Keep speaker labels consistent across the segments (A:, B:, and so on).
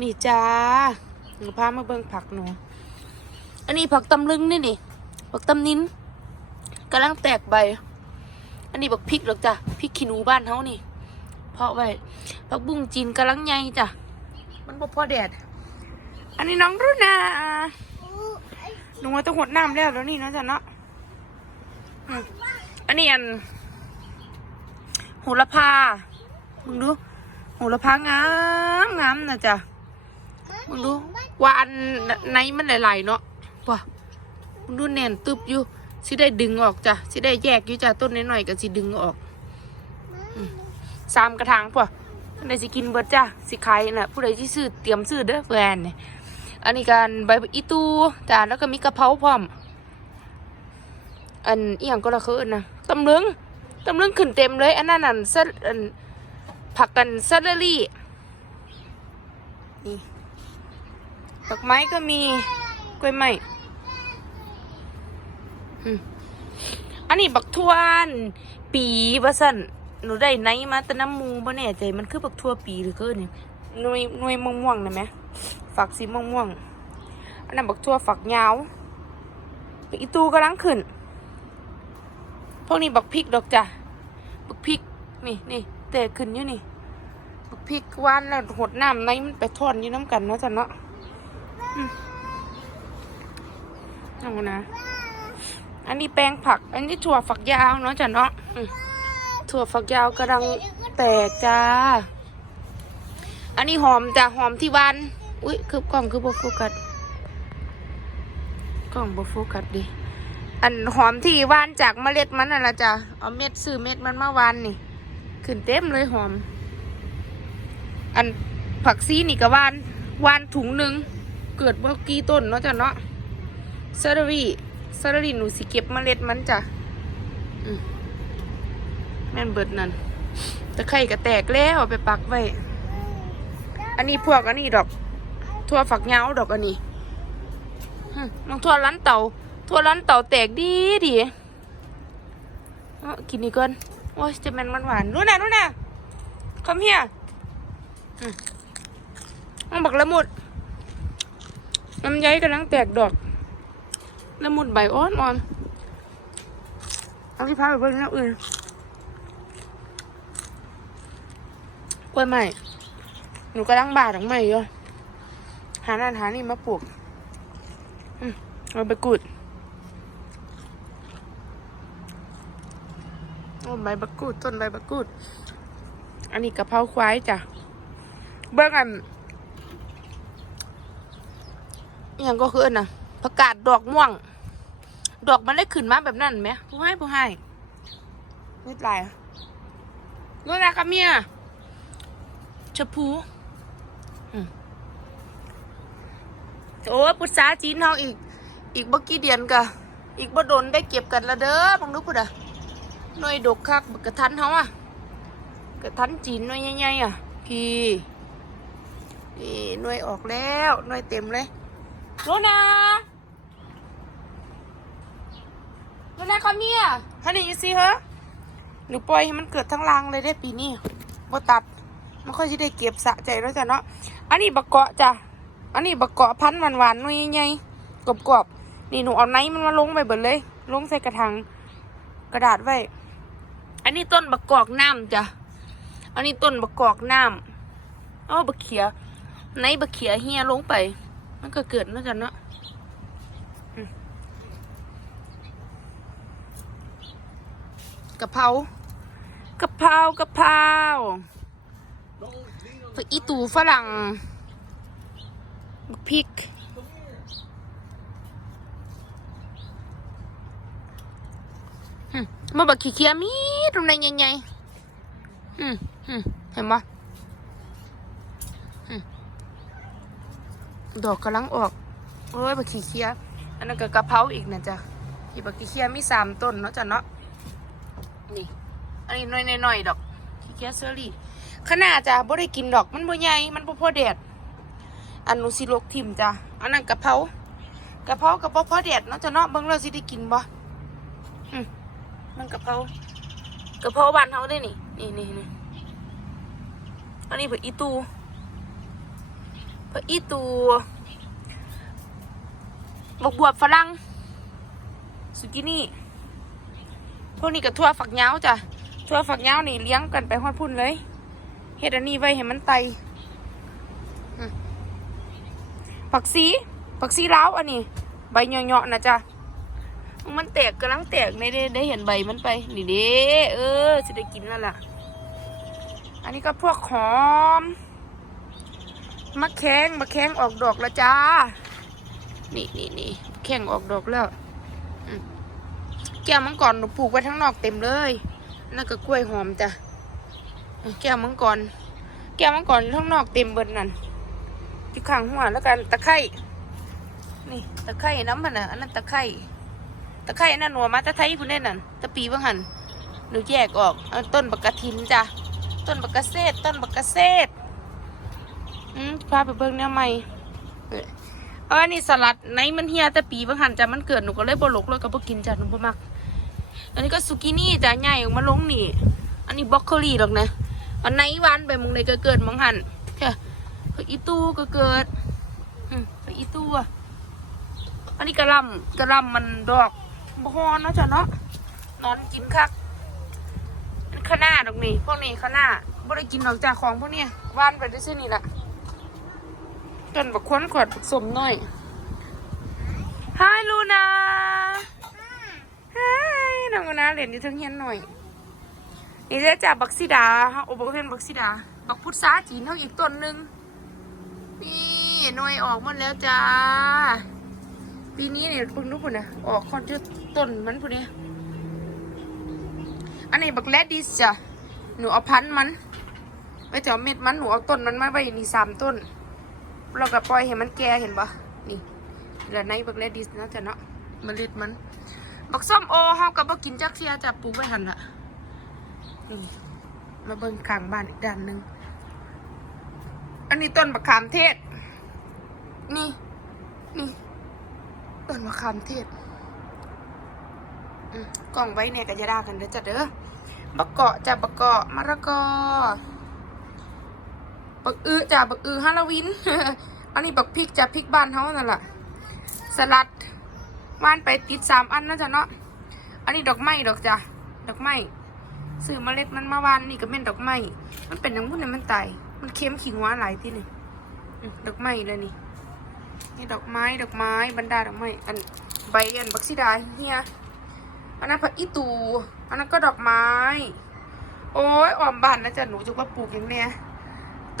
A: นี่จ้าหนูพามาเบิ่งผักหนู อันนี้ผักตำลึงนี่นี่ ผักตำนิ้นกำลังแตกใบ อันนี้บักพริกหรอกจ้ะพริกขี้หนูบ้านเฮานี่ เพาะไว้ผักบุ้งจีนกำลังใหญ่จ้ะ มันบ่พอแดด อันนี้น้องรุ่นนาหนูว่าต้องหดน้ำแล้วแล้วนี่เนาะจ้ะเนาะอันนี้อันโหระพามึงดูโหระพางามงามนะจ้ะ มึงดูว่าอันไหนมันหลายๆเนาะป่ะมึงดูแน่นตึบอยู่สิได้ดึงออกจ้ะสิได้แยกอยู่จ้ะต้นน้อยๆก็สิดึงออกอืมสามกระถางป่ะผู้ใดสิกินเบิดจ้ะสิขายน่ะผู้ใดที่ซื้อเตรียมซื้อเด้อแฟนเนี่ยอันนี้การใบอีตูจ้ะแล้วก็มีกะเพราพร้อม อันอีหยังก็ละคืออันนะตำลึงตำลึงขึ้นเต็มเลย อันนั้นอันเซดอันผักกันเซเลอรี่นี่ ดอกไม้ก็มีกล้วยไม้อันนี้บักทวน ปีว่าสั่นหนูได้ไหนมาแต่น้ำมูบ่แน่ใจมันคือบักทั่วปีหรือคือเนี่ยหน่วยหน่วยม่วงๆนะไหมฝักสีม่วงๆอันนั้นบักทั่วฝักยาวอีตูกำลังขึ้น พวกนี้บักพริกดอกจ้ะบักพริกนี่นี่แต่ขึ้นอยู่นี่บักพริกหวานแล้วหดน้ำในมันไปทอนอยู่น้ำกันเนาะจ้ะเนาะ เอานะ อันนี้แปลงผัก อันนี้ถั่วฝักยาวเนาะจ้ะเนาะถั่วฝักยาวกำลังแตกจ้า อันนี้หอมจ้ะหอมที่วาน อุ้ยคือกล้องคือโบโฟกัส กล้องโบโฟกัสดิ อันหอมที่หวานจากเมล็ดมันน่ะละจ้ะ เอาเม็ดซื้อเม็ดมันมาหวานนี่ ขึ้นเต็มเลยหอม อันผักซีนี่ก็หวานหวานถุงหนึ่ง เกิดว่ากี่ต้นเนาะจ้ะเนาะเซอร์รี่เซอร์รีหนูสิเก็บเมล็ดมันจ้ะแม่นเบิดนั่นตะไคร่ก็แตกแล้วไปปักไว้ อันนี้พวกอันนี้ดอก ทั่วฝักยาวดอกอันนี้ฮึน้องทั่วร้านเต่า ทั่วร้านเต่าแตกดีดีกินนี่ก่อนโอ้ยจะแมนมันหวานรู้นะรู้นะคำเฮียมเอาบักละมุด น้ำย้อยกำลังแตกดอกละมุดใบอ่อนอ่อนเอาที่พาไปเบิ่งแล้วอื่นกล้วยใหม่หนูกำลังบาดของใหม่อยู่หานั่นหานี่มาปลูกอืมเอาไปกุดโอ้ใบบักกูดต้นใบบักกูด อันนี้กะเพราควายจ้ะ เบิ่งอัน อหย่างก็คืออันน่ะประกาศดอกม่วง ดอกมันได้ขึ้นมาแบบนั้นไหมผู้ให้ผู้ให้นิดไรนู่นนะครับเมียชพูโอ้ปุษาจีนเฮาอีก อีกบ่กี่เดือนกะ อีกบ่โดนได้เก็บกันละเด้อบังดูพุดอะหน่วยดกคักกระทันเขาอะกระทันจีนหน่วยใหญ่ๆอะพี่นี่หน่วยออกแล้วหน่วยเต็มเลย โรนาโรนาคาเมียฮันนี่สิเหรอหนูปล่อยให้มันเกิดทั้งรังเลยได้ปีนี้บ่ตัดไม่ค่อยจะได้เก็บสะใจแล้วจ้ะเนาะ อันนี้บักเกาะจ้ะ อันนี้บักเกาะพันธุ์หวานๆหน่ยใหญ่ๆกรอบๆนี่หนูเอาไนท์มันมาลงไปเบิดเลย ลงใส่กระถางกระดาษไว้ อันนี้ต้นบักอกน้ำจ้ะ อันนี้ต้นบักอกน้ำเอาบักเขียในบักเขียเฮียลงไป มันก็เกิดนะจ๊ะเนาะอืมกะเพรากะเพรากะเพราผักอีตูฝรั่งบักพริกอืมมาบักขี้เคียมีตรงไหนใหญ่ๆอืมอืมเห็นปะอืม ดอกกำลังออกโอ้ยบักขี้เคียอันนั้นก็กระเพราอีกนะจ๊ะที่บักขี้เคียมีสามต้นเนาะจ้ะเนาะนี่ อันนี้น้อยๆหน่อยดอกขี้เคียเซอรี่ขนาดจ้ะบ่ได้กินดอกมันบ่ใหญ่มันบ่พอแดดอันนูสิลกทิมจ้ะอันนั้นกระเพรากระเพรากับบ่พอแดดเนาะจ้ะเนาะเบิ่งเราสิได้กินบ่อืมมันกระเพรากระเพราบ้านเขาได้นี่นี่นี่นี่อันนี้เผืออีตู ผักอีตูบกบวบฝรั่งสุกินี่ พวกนี้กับทั่วฝักยาวจ้ะทั่วฝักยาวนี่เลี้ยงกันไปฮอดพุ่นเลยเฮ็ดอันนี้ไว้ให้มันไตผักซีผักซีล้าวอันนี้ ใบเหยาะๆนะจ้ะมันแตกกำลังแตกในได้ได้เห็นใบมันไปนี่เด้เออจะได้กินแล้วล่ะอันนี้ก็พวกหอม มะแข้งมะแข้งออกดอกแล้วจ้า นี่นี่นี่แข้งออกดอกแล้วแก้วมังกรหนูปลูกไว้ทั้งนอกเต็มเลยนั่นก็กล้วยหอมจ้ะแก้วมังกร แก้วมังกรทั้งนอกเต็มเบิดนั่นที่ข้างหัวแล้วกันตะไคร่นี่ตะไคร่น้ำมันอะอันนั้นตะไคร่ตะไคร่นนั้นหนัวมาตะไทยคุณแน่นั่นตะปีว่าหันหนูแยกออกต้นบักกะทินจ้ะต้นบักกะเศษต้นบักกะเศษ อืมพาไปเบิ่งแนวใหม่เออนี่สลัดไหนมันเฮียแต่ปีว่าหันจ้ะมันเกิดหนูก็เลยบลกเลยก็บ่กินจ้ะหนูบ่มัก อันนี้ก็สุกินี่จ้ะใหญ่ออกมาลงนี่ อันนี้บรอกโคลีหรอกนะ อันไหนวานไปมึงเลยก็เกิดมังหันค่อีตู้ก็เกิดอืมอีตู้อะอันนี้กระลำกระลำมันดอกบฮอนเนาะจ้ะเนาะนอนกินคักข้าหน้าดอกนี่พวกนี้ข้าหน้าบ่ได้กินดอกจากของพวกเนี้ยหวานไปได้ซื่อนี่แหละ ต้นบักควนขวดบักสมหน่อย Hi Luna Hi น้องลูนาเล่นอยู่เทั้งเฮียนหน่อย นี่จะจากบักซิดาโอ้บักเป็นบักซิดา บักพุทราจีนเท่าอีกต้นหนึ่งนี่หน่วยออกหมดแล้วจ้า ปีนี้เนี่ยเพิ่งรู้ปุ่นนะออกคอนเทต้นมันปุ่นเนี่ยอันนี้บักแรดดิสจ้ะหนูเอาพันธุ์มัน ไม่จะเอาเม็ดมันหนูเอาต้นมันมาไว้นี่สามต้น เราก็ปล่อยให้มันแก่เห็นปะนี่แล้วในบักแรดดิสเนาะจ้ะเนาะเมล็ดมัน บักส้มโอเฮากับบักกินจักเสียจะปลูกไว้หันละนี่มาเบิ่งกลางบ้านอีกด้านหนึ่งอันนี้ต้นมะขามเทศ นี่ นี่ต้นมะขามเทศกล่องไว้เนี่ยก็จะได้กันเด้อจ้ะเด้อบักเกาะจ้ะบักเกาะมะระกอ บักอือจ้ะบักอือฮาโลวีนอันนี้บักพริกจ้ะพริกบ้านเฮานั่นแหละสลัดว่านไปติดสามอันนะจ๊ะเนาะ อันนี้ดอกไม้ดอกจ้ะดอกไม้ซื้อเมล็ดมันมาวานนี่ก็เป็นดอกไม้ มันเป็นน้ำพุ่นเนี่ยมันตาย มันเค็มขิงหวานหลายที่นี่ดอกไม้เลยนี่ นี่ดอกไม้ดอกไม้บรรดาดอกไม้อันใบอันบักซิดาเฮียอันนั้นผักอีตู อันนั้นก็ดอกไม้ โอ้ยอ่อมบ้านนะจ๊ะหนูจะว่าปลูกอย่างเนี้ย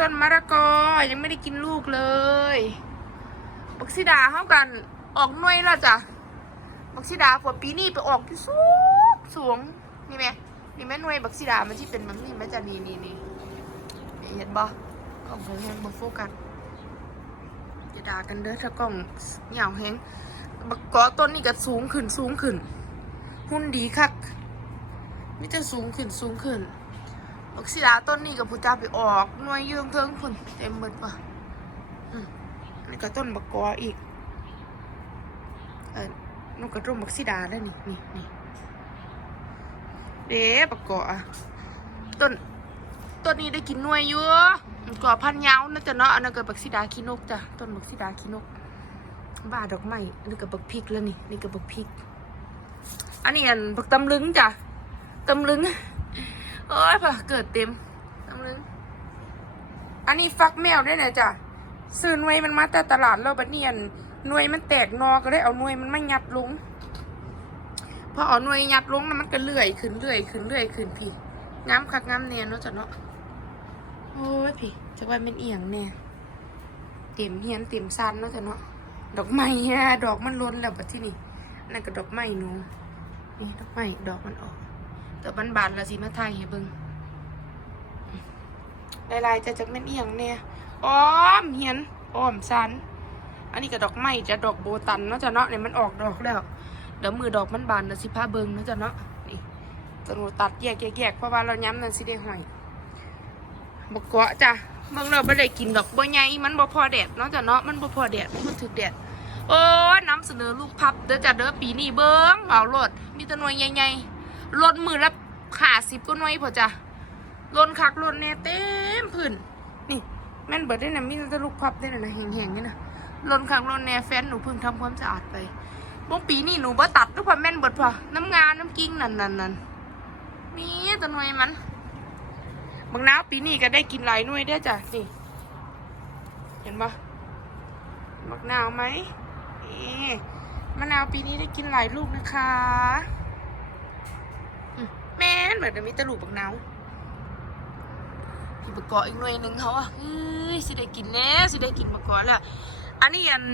A: ต้นมะระกอยังไม่ได้กินลูกเลยบักซิดาเข้ากัน ออกหน่วยแล้วจ้ะบักซิดาฝนปีนี้ไปออกที่สูงสูงนี่ไหมนี่แม่หน่วยบักซิดามันที่เป็นมันนี่แม่จะนี่นี่นี่นี่เห็นบ่กล้องแห้งบ่โฟกัสจะด่ากันเด้อถ้ากล้องเหงาแห้งบักกาะต้นนี่ก็สูงขึ้นสูงขึ้น หุ่นดีคักมิจะสูงขึ้นสูงขึ้น บักซิดาต้นนี้กับพุจ้าไปออกหน่วยยืงเทิงพุ่นเต็มเบิดว่ะอืมอันนี้ก็ต้นบักกาะอีก เออนกกระร่มบักซิดาได้วนี่นี่นี่เด้ปะกออะต้นต้นนี้ได้กินหน่วยอยู่กอพันยาวนะจ๊ะเนาะอันนั้นก็บักซิดาขี้นกจ้ะต้นบักซิดาขี้นกบ้าดอกไม้นนี้ก็บักพริกแล้วนี่นี่ก็บักพริก อันนี้อันบักตำลึงจ้ะตำลึง โอ้ยพะเกิดเต็มตำลึงอันนี้ฟักแมวได้นะจ้ะซื้อหน่วยมันมาแต่ตลาดแล้วบัดเนียนหน่วยมันแตกนอก็ได้เอาหน่วยมันไมายัดลงพอเอาหน่วยยัดลงนะมันก็เลื่อยขึ้นเลื่อยขึ้นเลื่อยขึ้นพี่งามคักงามเนียนเนาะจ้ะเนาะโอ้ยพี่จะว่าเป็นเอียงแน่เต็มเฮียนเต็มซันเนาะจ้ะเนาะดอกไม้ฮะดอกมันล้นแล้วบัดที่นี่นนั่นก็ดอกไม้หนูนี่ดอกไม้ดอกมันออก แต่มันบานละสิมาไทยให้เบิ่งลายๆจะจักเป็นเอียงแน่อ้อมเฮียนอ้อมซัน อันนี้ก็ดอกไม้จะดอกโบตันเนาะจ้ะเนาะเนี่ยมันออกดอกแล้ว เดี๋ยวมือดอกมันบานนะสิพาเบิงนะจ๊ะเนาะ นี่จะหนูตัดแยกแยกเพราะว่าเราย้ำนั่นสิได้หอยบกเกาะจ้ะเมืองเราไม่ได้กินดอกบัวใหญ่มันบ่พอแดดเนาะจ้ะเนาะ มันบ่พอแดดมันถึกแดดโอ้น้ำเสนอลูกพับเด้อจ้ะเด้อปีนี้เบิ้งเอาโลดมีแตะนวยใหญ่ๆ ลดมือละขาสิบก็น่วยพอจ้ะลนคักลนแน่เต็มพื้นนี่แม่นเบิดได้นะมีแต่ลูกพับได้นะนะแห้งๆนี่นะลนข้างลนแน่แฟนหนูเพิ่งทำความสะอาดไปบงปีนี่หนูบ่ตัดทุกพอแม่นเบิดพอน้ำงานน้ำกิ้งนั่นนั่นนั่นนี่ตัวหน่วยมันบางน้าวปีนี้ก็ได้กินหลายหน่วยเด้จ้ะนี่เห็นปะมะนาวไหมนี่มะนาวปีนี้ได้กินหลายลูกนะคะ แม่นเหมือนมีตะลูกบักนาพี่ประกออีกหน่วยหนึ่งเขาอะเฮ้ยสิได้กินแล้วสิได้กินมะกอแล้วอันนี้อัน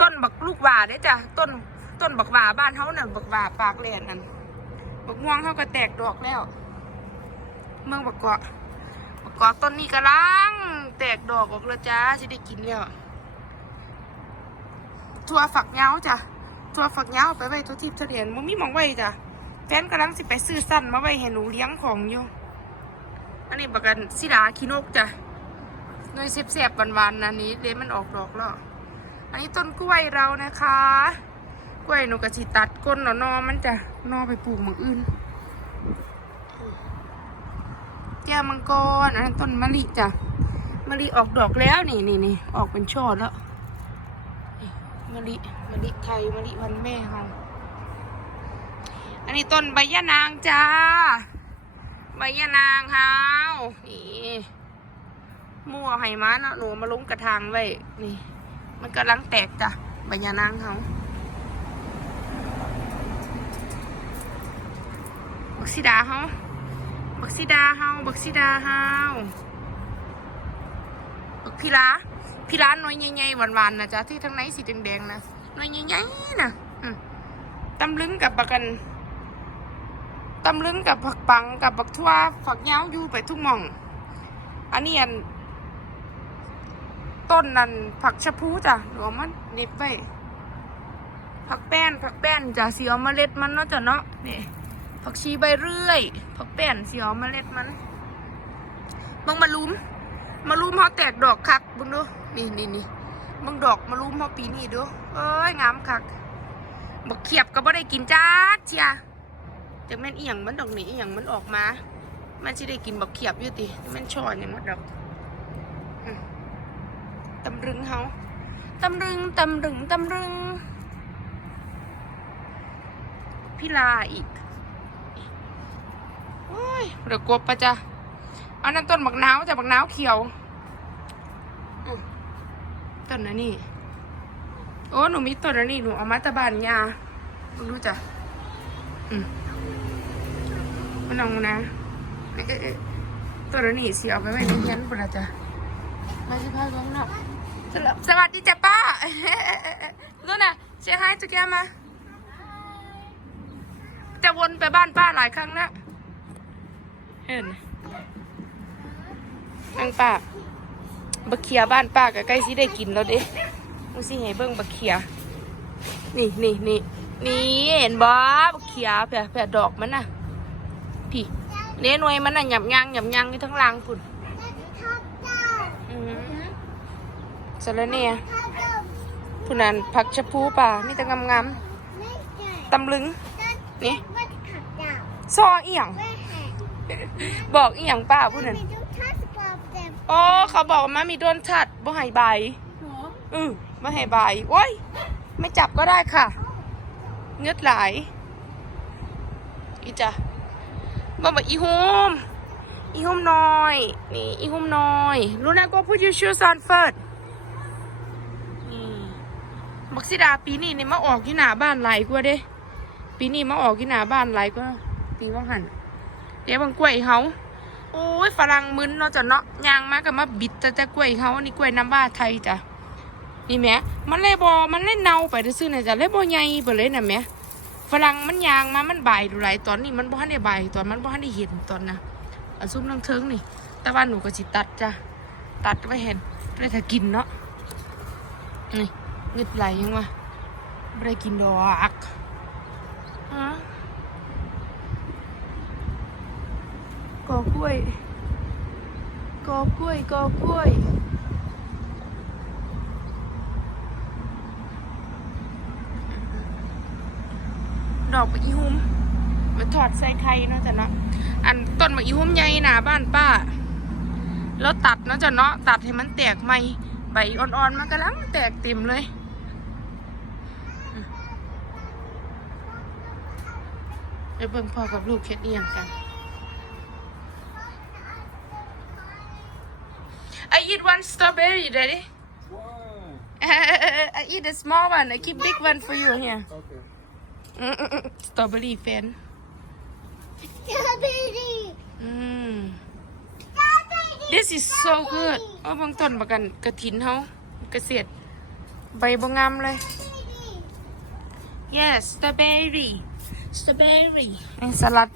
A: ต้นบักลูกหว่าเด้จ้ะต้นต้นบักหว่าบ้านเขาน่ะบักหว่าปากแหลนนั่นบักม่วงเขาก็แตกดอกแล้ว เมืองบักเกาะบักเกาะต้นนี้กำลังแตกดอกออกแล้วจ้าสิได้กินแล้วถั่วฝักเงาจ้ะถั่วฝักเงาไปไว้ตัวทิพย์เสถียรมึงมีมองไว้จ้ะ แฟนกำลังสิไปซื้อสั้นมาไว้ให้หนูเลี้ยงของอยู่ อันนี้บักกันสิดาขี้นกจ้ะหน่วยเสียบๆหวานๆนะนี้เดมันออกดอกแล้ว อันนี้ต้นกล้วยเรานะคะ กล้วยหนูกระสิตัดก้นหนอนอมันจะนอไปปลูกหมออื่นแก้วมังกร อันนั้นต้นมะลิจ้ะ มะลิออกดอกแล้วนี่นี่นี่ออกเป็นช่อแล้วมะลิมะลิไทยมะลิวันแม่เรา อันนี้ต้นใบยะนางจ้า ใบยะนางเฮานี่มั่วให้มานะหนูมาลงกระถางไว้ นี่ มันกำลังแตกจ้ะ ใบยานางเขาบักซิดาเขาบักซิดาเฮาบักซิดาเฮาบักพิลาพิลาหน่วยใหญ่ๆหวานๆนะจ๊ะที่ทั้งในสีแดงๆนะหน่วยใหญ่ๆนะอืมตำลึงกับบักกัน ตำลึงกับผักปังกับบักทั่วฝักยาวอยู่ไปทุกมอง อันนี้อัน ต้นนั่นผักชะพูจ้ะหนูเอามันเน็บไว้ผักแป้นผักแป้นจ้ะสีเอาเมล็ดมันเนาะจ้ะเนาะนี่ผักชีใบเรื่อยผักแป้นสีเอาเมล็ดมันบางมาลุมมาลุมเขาแตกดอกคักบึงดูนี่นี่นี่บางดอกมาลุมเขาปีนี้ดูเอ้ยงามคักบักเขียบก็บ่ได้กินจ้าเชีย จากแม่นเอียงมันดอกนี้อียงมันออกมา มันจะได้กินบักเขียบอยู่ติแม่นช่อนเนี่ยมันดอกตำรึงเขาตำรึงตำรึงตำรึงพี่ลาอีกโอ้ยเดี๋ยวกบปะจ้ะอันนั้นต้นบักนาวจะบักนาวเขียวต้นนั้นนี่ โอ้ หนูมีต้นนั้นนี่ หนูเอามาตะบานยาไม่รู้จ้ะอืม นเอานะเอ๊ะเอ๊ะเอ๊ะต้นนั้นนี่สิเอาไปไว้ในเฮียนปุ่นละจ้ะมาสิพาไปข้างนอกสวัสดีจ้ะป้านู่นน่ะเชียร์ให้จุกแกมา จะวนไปบ้านป้าหลายครั้งแล้วเห็นนั่งป้าบักเขียบ้านป้าก็ใกล้สิได้กินแล้วเด้มึงสิให้เบิ่งบักเขีย นี่นี่นี่นี่เห็นบ่บักเขียแผ่แผ่ดอกมันน่ะ พี่เน้หน่วยมันน่ะหยับยังหยับยังอยู่ทั้งหลังพุ่นอืมสารเนี่ยผู้นั้นผักชะพูป่ามีแต่งามๆตำลึง นี่ซอเอียง บอกเอียงป้าผู้นั้นโอ้เขาบอกว่ามามีโดนชัดบ่ให้ใบอือไม่ให้ใบโอ้ย ไม่จับก็ได้ค่ะ เงือดไหลายอีจ้ะ ก็บอกอีโฮมอีหุ่มน้อย นี่อีหุ่มน้อยลูน่าก็ put your shoes on first นี่บักซิดาปีนี้นี่มาออกที่หน้าบ้านหลายกว่าเด้ ปีนี้มาออกที่หน้าบ้านหลายกว่าปีว่างหันเดี๋ยวบางกล้วยเขาโอ้ยฝรั่งมึนเนาะจ้ะเนาะยางมากกับมาบิดแต่แต่กล้วยเขานี่กล้วยน้ำบ้าไทยจ้ะนี่แม่มันเลยบอมันเลยเน่าไปซื่อๆนะจ้ะเลยบอใหญ่ไปเลยนะแม่ ฝรั่งมันยางมา มันใบดูหลายตอนนี้มันบ่ทันได้ใบตอนมันบ่ทันได้เห็นตอนนะอันซุ่มนังเทิงนี่ แต่ว่าหนูก็สิตัดจ้ะ ตัดไว้เห็นไม่ได้ถ้ากินเนาะ นี่เงึดไหลยังวะไม่ได้กินดอกฮะกอกล้วย กอกล้วย กอกล้วย ดอกมะอีหุ่มมาถอดใส่ไข่เนาะจ้ะเนาะอันต้นมะอีหุ่มใหญ่หนาบ้านป้า แล้วตัดนะจ๊ะเนาะตัดให้มันแตกใหม่ใบอ่อนๆมันกำลังแตกเต็มเลยไปเบิ่งพ่อกับลูกเค็ดเอียงกัน I eat one strawberry, daddy.
B: Why?
A: I eat the small one. I keep big one for you here.
B: Okay.
A: Strawberry fan.
C: Strawberry.
A: Mm.
C: Strawberry.
A: This is so good เอาเบางต้นประกันกระถินเฮาเกษตรใบบ่งามเลย yes strawberry strawberry นี่สลัด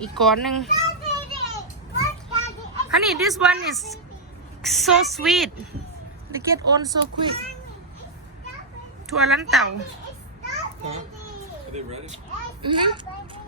A: อีกก้อนหนึ่ง
C: Strawberry. What daddy?
A: honey this one is so sweet they get on so quick ถั่วลันเต่า
B: Huh? Are they ready?
A: อือฮึ
C: Strawberry.